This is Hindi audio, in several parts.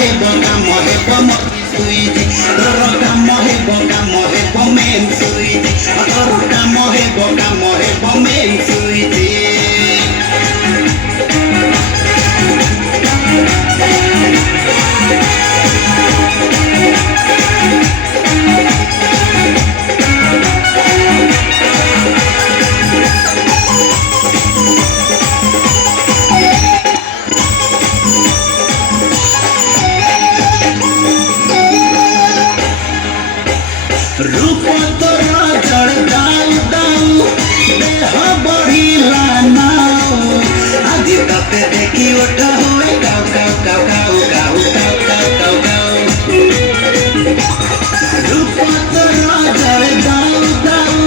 ହେବ ମତି ସୁଇଜି ତୋର କାମ ହେବ ମେନ୍ ସୁଇଜି ତୋର କାମ ହେବ ମେନ୍ ସୁଇଜି रूप तोरा जड़ दाऊ दाऊ देह बढ़िला नाऊ आदि तते देखी उठ होए काऊ काऊ काऊ काऊ काऊ काऊ काऊ काऊ रूप तोरा जड़ दाऊ दाऊ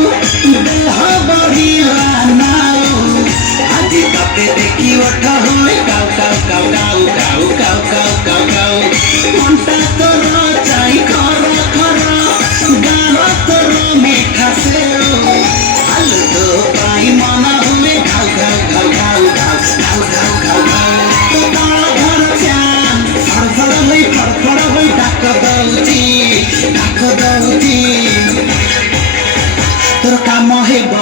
देह बढ़िला नाऊ आदि तते देखी उठ होए काऊ काऊ काऊ काऊ काऊ काऊ काऊ काऊ काऊ मनटा तोरा चाई खरा खरा गाना तोरा मीठा से हाल तो पाई मना हुए घाव घाव घाव घाव घाव घाव घाव घाव तो तारा घर चान फड़फड़ होई डाक दउची तोर काम हेब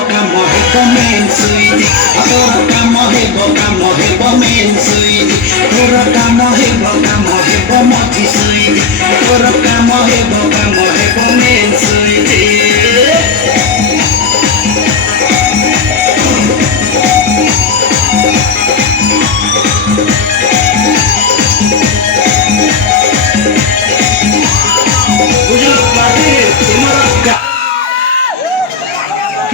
मेन सुइजी तोर काम हेब मेन सुइजी तोर